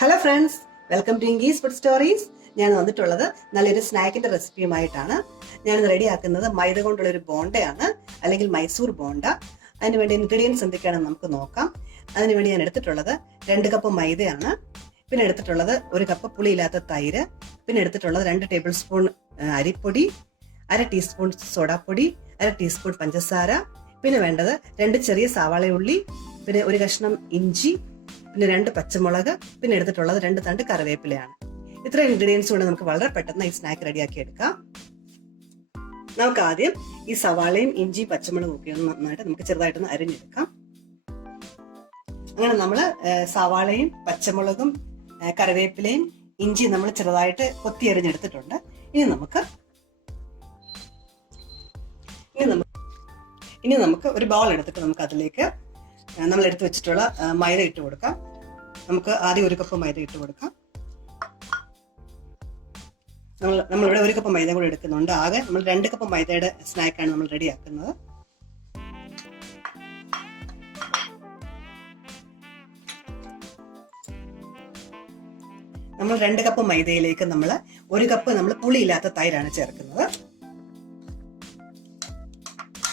Hello friends, welcome to English food stories. ഞാൻ വന്നിട്ടുള്ളത് നല്ലൊരു സ്നാക്കിന്റെ റെസിപ്പിയുമായിട്ടാണ്. ഞാനിത് റെഡിയാക്കുന്നത് മൈദ കൊണ്ടുള്ള ഒരു ബോണ്ടയാണ്, അല്ലെങ്കിൽ മൈസൂർ ബോണ്ട. അതിനുവേണ്ടി ഇൻഗ്രീഡിയൻസ് എന്തൊക്കെയാണെന്ന് നമുക്ക് നോക്കാം. അതിനുവേണ്ടി ഞാൻ എടുത്തിട്ടുള്ളത് 2 കപ്പ് മൈദയാണ്. പിന്നെ എടുത്തിട്ടുള്ളത് 1 കപ്പ് പുളിയില്ലാത്ത തൈര്. പിന്നെ എടുത്തിട്ടുള്ളത് 2 ടേബിൾ സ്പൂൺ അരിപ്പൊടി, 1/2 ടീസ്പൂൺ സോഡാപ്പൊടി, 1/2 ടീസ്പൂൺ പഞ്ചസാര. പിന്നെ വേണ്ടത് 2 ചെറിയ സവാളയുള്ളി, പിന്നെ 1 കഷ്ണം ഇഞ്ചി, പിന്നെ 2 പച്ചമുളക്, പിന്നെ എടുത്തിട്ടുള്ളത് 2 തണ്ട് കറിവേപ്പിലയാണ്. ഇത്ര ഇൻഗ്രീഡിയൻസ് കൊണ്ട് നമുക്ക് വളരെ പെട്ടെന്ന് ഈ സ്നാക്ക് റെഡിയാക്കി എടുക്കാം. നമുക്ക് ആദ്യം ഈ സവാളയും ഇഞ്ചിയും പച്ചമുളകും ഒക്കെ ഒന്ന് നന്നായിട്ട് നമുക്ക് ചെറുതായിട്ടൊന്ന് അരിഞ്ഞെടുക്കാം. അങ്ങനെ നമ്മൾ സവാളയും പച്ചമുളകും കറിവേപ്പിലയും ഇഞ്ചിയും നമ്മൾ ചെറുതായിട്ട് കൊത്തി അരിഞ്ഞെടുത്തിട്ടുണ്ട്. ഇനി നമുക്ക് ഒരു ബൗൾ എടുത്തിട്ട് നമുക്ക് അതിലേക്ക് നമ്മൾ എടുത്തു വെച്ചിട്ടുള്ള മൈദ ഇട്ട് കൊടുക്കാം. നമുക്ക് ആദ്യം 1 കപ്പ് മൈദ ഇട്ട് കൊടുക്കാം. നമ്മളിവിടെ 1 കപ്പ് മൈദ കൂടെ എടുക്കുന്നുണ്ട്. ആകെ നമ്മൾ 2 കപ്പ് മൈദയുടെ സ്നാക്കാണ് നമ്മൾ റെഡിയാക്കുന്നത്. നമ്മൾ 2 കപ്പ് മൈദയിലേക്ക് നമ്മൾ 1 കപ്പ് നമ്മൾ പുളിയില്ലാത്ത തൈരാണ് ചേർക്കുന്നത്.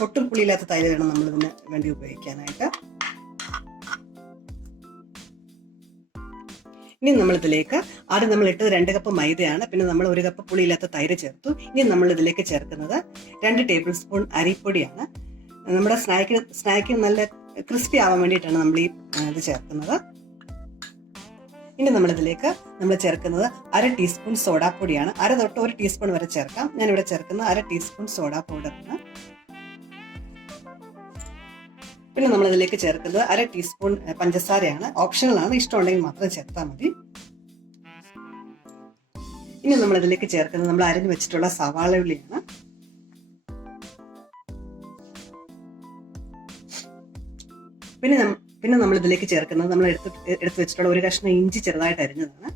ഒട്ടും പുളിയില്ലാത്ത തൈര് വേണം നമ്മൾ ഇതിന് വേണ്ടി ഉപയോഗിക്കാനായിട്ട്. ഇനി നമ്മൾ ഇതിലേക്ക് ആദ്യം നമ്മൾ ഇട്ടത് 2 കപ്പ് മൈദയാണ്. പിന്നെ നമ്മൾ 1 കപ്പ് പുളിയില്ലാത്ത തൈര് ചേർത്തു. ഇനി നമ്മൾ ഇതിലേക്ക് ചേർക്കുന്നത് 2 ടേബിൾ സ്പൂൺ അരിപ്പൊടിയാണ്. നമ്മുടെ സ്നാക്കിന് നല്ല ക്രിസ്പി ആവാൻ വേണ്ടിയിട്ടാണ് നമ്മൾ ഈ ഇത് ചേർക്കുന്നത്. ഇനി നമ്മളിതിലേക്ക് നമ്മൾ ചേർക്കുന്നത് 1/2 ടീസ്പൂൺ സോഡാ പൊടിയാണ്. 1/2 തൊട്ട് 1 ടീസ്പൂൺ വരെ ചേർക്കാം. ഞാനിവിടെ ചേർക്കുന്നത് 1/2 ടീസ്പൂൺ സോഡാ പൗഡറാണ്. പിന്നെ നമ്മൾ ഇതിലേക്ക് ചേർക്കുന്നത് 1/2 ടീസ്പൂൺ പഞ്ചസാരയാണ്. ഓപ്ഷണൽ ആണ്, ഇഷ്ടമുണ്ടെങ്കിൽ മാത്രം ചേർത്താൽ മതി. ഇനി നമ്മൾ ഇതിലേക്ക് ചേർക്കുന്നത് നമ്മൾ അരിഞ്ഞു വെച്ചിട്ടുള്ള സവാള ഉള്ളിയാണ്. പിന്നെ നമ്മൾ ഇതിലേക്ക് ചേർക്കുന്നത് നമ്മൾ എടുത്തു വെച്ചിട്ടുള്ള 1 കഷ്ണം ഇഞ്ചി ചെറുതായിട്ട് അരിഞ്ഞതാണ്.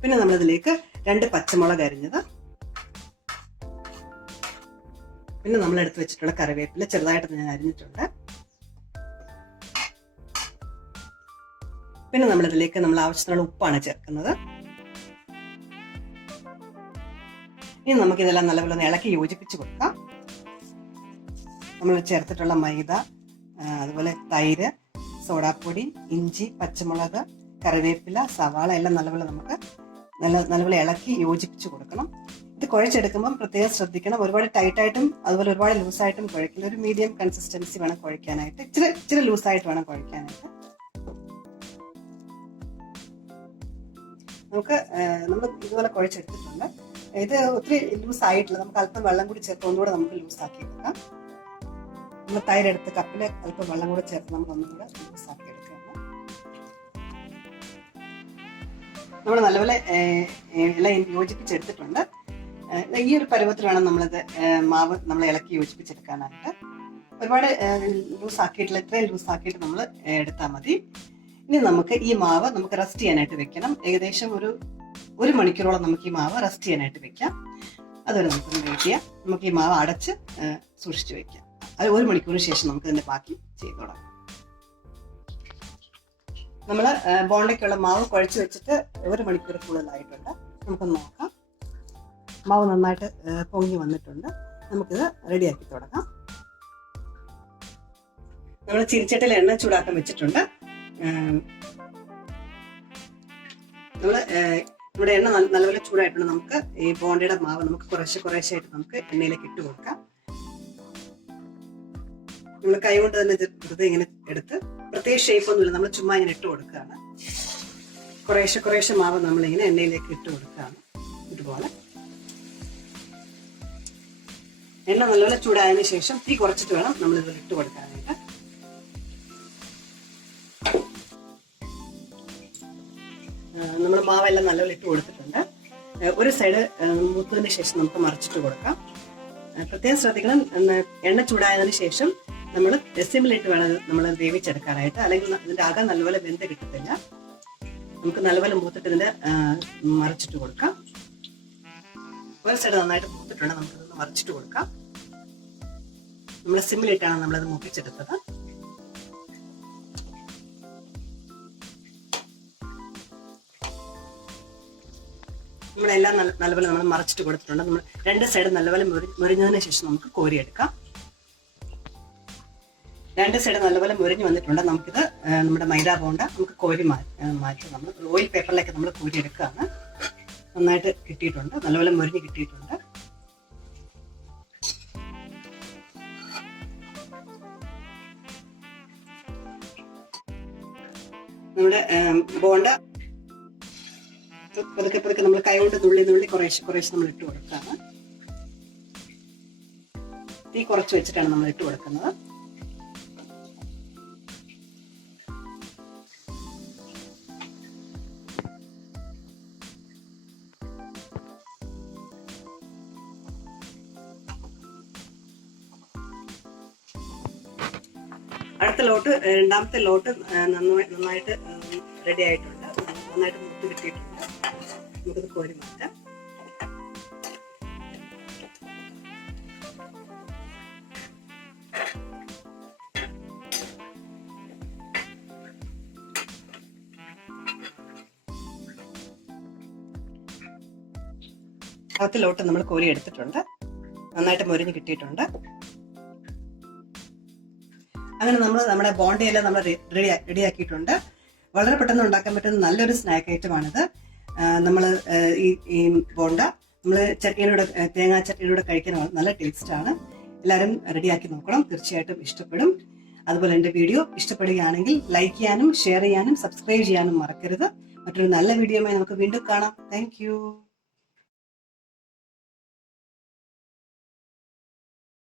പിന്നെ നമ്മൾ ഇതിലേക്ക് 2 പച്ചമുളക് അരിഞ്ഞത്, പിന്നെ നമ്മൾ എടുത്തു വെച്ചിട്ടുള്ള കറിവേപ്പില ചെറുതായിട്ട് ഞാൻ അരിഞ്ഞിട്ടുണ്ട്. പിന്നെ നമ്മളിതിലേക്ക് നമ്മൾ ആവശ്യത്തിനുള്ള ഉപ്പാണ് ചേർക്കുന്നത്. ഇനി നമുക്ക് ഇതെല്ലാം നല്ലപോലെ ഇളക്കി യോജിപ്പിച്ച് കൊടുക്കാം. നമ്മൾ ചേർത്തിട്ടുള്ള മൈദ, അതുപോലെ തൈര്, സോഡാപ്പൊടി, ഇഞ്ചി, പച്ചമുളക്, കറിവേപ്പില, സവാള എല്ലാം നല്ലപോലെ ഇളക്കി യോജിപ്പിച്ച് കൊടുക്കണം. ഇത് കുഴച്ചെടുക്കുമ്പോൾ പ്രത്യേകം ശ്രദ്ധിക്കണം. ഒരുപാട് ടൈറ്റായിട്ടും അതുപോലെ ഒരുപാട് ലൂസായിട്ടും കുഴക്കില്ല. ഒരു മീഡിയം കൺസിസ്റ്റൻസി വേണം കുഴക്കാനായിട്ട്. ഇച്ചിരി ലൂസായിട്ട് വേണം കുഴക്കാനായിട്ട്. നമ്മൾ ഇതുപോലെ കുഴച്ചെടുത്തിട്ടുണ്ട്. ഇത് ഒത്തിരി ലൂസ് ആയിട്ടില്ല. നമുക്ക് അല്പം വെള്ളം കൂടി ചേർത്ത് ഒന്നുകൂടെ നമുക്ക് ലൂസാക്കി എടുക്കാം. നമ്മൾ തൈരെടുത്ത് കപ്പിൽ അല്പം വെള്ളം കൂടെ ചേർത്ത് നമുക്ക് ഒന്നുകൂടെ ലൂസാക്കി എടുക്കാം. നമ്മൾ നല്ലപോലെ എല്ലാം യോജിപ്പിച്ചെടുത്തിട്ടുണ്ട്. ഈ ഒരു പരുവത്തിൽ വേണം മാവ് നമ്മൾ ഇളക്കി യോജിപ്പിച്ചെടുക്കാനായിട്ട്. ഒരുപാട് ലൂസ് ആക്കിയിട്ടില്ല, ഇത്രയും ലൂസ് ആക്കിയിട്ട് നമ്മൾ എടുത്താൽ മതി. ഇനി നമുക്ക് ഈ മാവ് നമുക്ക് റെസ്റ്റ് ചെയ്യാനായിട്ട് വെക്കണം. ഏകദേശം ഒരു മണിക്കൂറോളം നമുക്ക് ഈ മാവ് റെസ്റ്റ് ചെയ്യാനായിട്ട് വെക്കാം. അതുവരെ നമുക്കൊന്ന് വെയിറ്റ് ചെയ്യാം. നമുക്ക് ഈ മാവ് അടച്ച് സൂക്ഷിച്ചു വെക്കാം. അത് 1 മണിക്കൂറിന് ശേഷം നമുക്ക് ഇതിന്റെ ബാക്കി ചെയ്തു തുടങ്ങാം. നമ്മൾ ബോണ്ടയ്ക്കുള്ള മാവ് കുഴച്ച് വെച്ചിട്ട് 1 മണിക്കൂർ കൂടുതലായിട്ടുണ്ട്. നമുക്കൊന്ന് നോക്കാം. മാവ് നന്നായിട്ട് പൊങ്ങി വന്നിട്ടുണ്ട്. നമുക്കിത് റെഡിയാക്കി തുടങ്ങാം. നമ്മൾ ചീനിച്ചട്ടിയിൽ എണ്ണ ചൂടാക്കാൻ വെച്ചിട്ടുണ്ട്. ഇവിടെ എണ്ണ നല്ലപോലെ ചൂടായിട്ടുണ്ട്. നമുക്ക് ഈ ബോണ്ടയുടെ മാവ് നമുക്ക് കുറേശ്ശായിട്ട് നമുക്ക് എണ്ണയിലേക്ക് ഇട്ട് കൊടുക്കാം. നമ്മൾ കൈ കൊണ്ട് തന്നെ വെറുതെ ഇങ്ങനെ എടുത്ത്, പ്രത്യേക ഷേപ്പ് ഒന്നുമില്ല, നമ്മൾ ചുമ്മാ ഇങ്ങനെ ഇട്ട് കൊടുക്കുകയാണ്. കുറേശ്ശെ മാവ് നമ്മളിങ്ങനെ എണ്ണയിലേക്ക് ഇട്ട് കൊടുക്കുകയാണ്. ഇതുപോലെ എണ്ണ നല്ലപോലെ ചൂടായതിനു ശേഷം തീ കുറച്ചിട്ട് വേണം നമ്മൾ ഇതിൽ ഇട്ട് കൊടുക്കാനായിട്ട്. നമ്മൾ മാവെല്ലാം നല്ലപോലെ ഇട്ട് കൊടുത്തിട്ടുണ്ട്. ഒരു സൈഡ് മൂത്തതിന് ശേഷം നമുക്ക് മറിച്ചിട്ട് കൊടുക്കാം. പ്രത്യേകം ശ്രദ്ധിക്കണം, എണ്ണ ചൂടായതിനു ശേഷം നമ്മൾ സിമ്മിലിട്ട് വേണം നമ്മൾ വേവിച്ചെടുക്കാനായിട്ട്. അല്ലെങ്കിൽ ഇതിന്റെ അകം നല്ലപോലെ വെന്ത് കിട്ടത്തില്ല. നമുക്ക് നല്ലപോലെ മൂത്തിട്ട് ഇതിന്റെ മറിച്ചിട്ട് കൊടുക്കാം. ഒരു സൈഡ് നന്നായിട്ട് മൂത്തിട്ടുണ്ട്, നമുക്കിതൊന്ന് മറിച്ചിട്ട് കൊടുക്കാം. നമ്മൾ സിമ്മിലിട്ടാണ് നമ്മളത് മൂപ്പിച്ചെടുത്തത്. നമ്മളെല്ലാം നല്ലപോലെ നമ്മൾ മറച്ചിട്ട് കൊടുത്തിട്ടുണ്ട്. നമ്മൾ 2 സൈഡ് നല്ലപോലെ മുരിഞ്ഞതിന് ശേഷം നമുക്ക് കോരിയെടുക്കാം. 2 സൈഡ് നല്ലപോലെ മുരിഞ്ഞ് വന്നിട്ടുണ്ട്. നമുക്കിത് നമ്മുടെ മൈദ ബോണ്ട നമുക്ക് കോരി മാറ്റി നമ്മൾ ഓയിൽ പേപ്പറിലേക്ക് നമ്മൾ കോരിയെടുക്കുകയാണ്. നന്നായിട്ട് കിട്ടിയിട്ടുണ്ട്, നല്ലപോലെ മുരിഞ്ഞ് കിട്ടിയിട്ടുണ്ട്. നമ്മുടെ ബോണ്ട പതുക്കെ പതുക്കെ നമ്മൾ കൈകൊണ്ട് നുള്ളി കുറേശ്ശെ നമ്മൾ ഇട്ട് കൊടുക്കുകയാണ്. തീ കുറച്ച് വെച്ചിട്ടാണ് നമ്മൾ ഇട്ട് കൊടുക്കുന്നത്. അടുത്ത ലോട്ട്, രണ്ടാമത്തെ ലോട്ട് നന്നായിട്ട് റെഡി ആയിട്ടുണ്ട്. നന്നായിട്ട് മുത്ത് കിട്ടിയിട്ടുണ്ട്. നമുക്കത് കോരി മാറ്റാം. അടുത്ത ലോട്ട് നമ്മൾ കോരി എടുത്തിട്ടുണ്ട്. നന്നായിട്ട് മൊരിഞ്ഞ് കിട്ടിയിട്ടുണ്ട്. അങ്ങനെ നമ്മൾ നമ്മുടെ ബോണ്ടയെല്ലാം നമ്മൾ റെഡിയാക്കിയിട്ടുണ്ട്. വളരെ പെട്ടെന്ന് ഉണ്ടാക്കാൻ പറ്റുന്ന നല്ലൊരു സ്നാക്ക് ഐറ്റമാണിത്. നമ്മൾ ഈ ബോണ്ട നമ്മൾ ചട്നിയുടെ തേങ്ങാ ചട്നിയുടെ കഴിക്കാൻ നല്ല ടേസ്റ്റാണ്. എല്ലാവരും റെഡിയാക്കി നോക്കണം, തീർച്ചയായിട്ടും ഇഷ്ടപ്പെടും. അതുപോലെ എൻ്റെ വീഡിയോ ഇഷ്ടപ്പെടുകയാണെങ്കിൽ ലൈക്ക് ചെയ്യാനും ഷെയർ ചെയ്യാനും സബ്സ്ക്രൈബ് ചെയ്യാനും മറക്കരുത്. മറ്റൊരു നല്ല വീഡിയോയുമായി നമുക്ക് വീണ്ടും കാണാം. താങ്ക്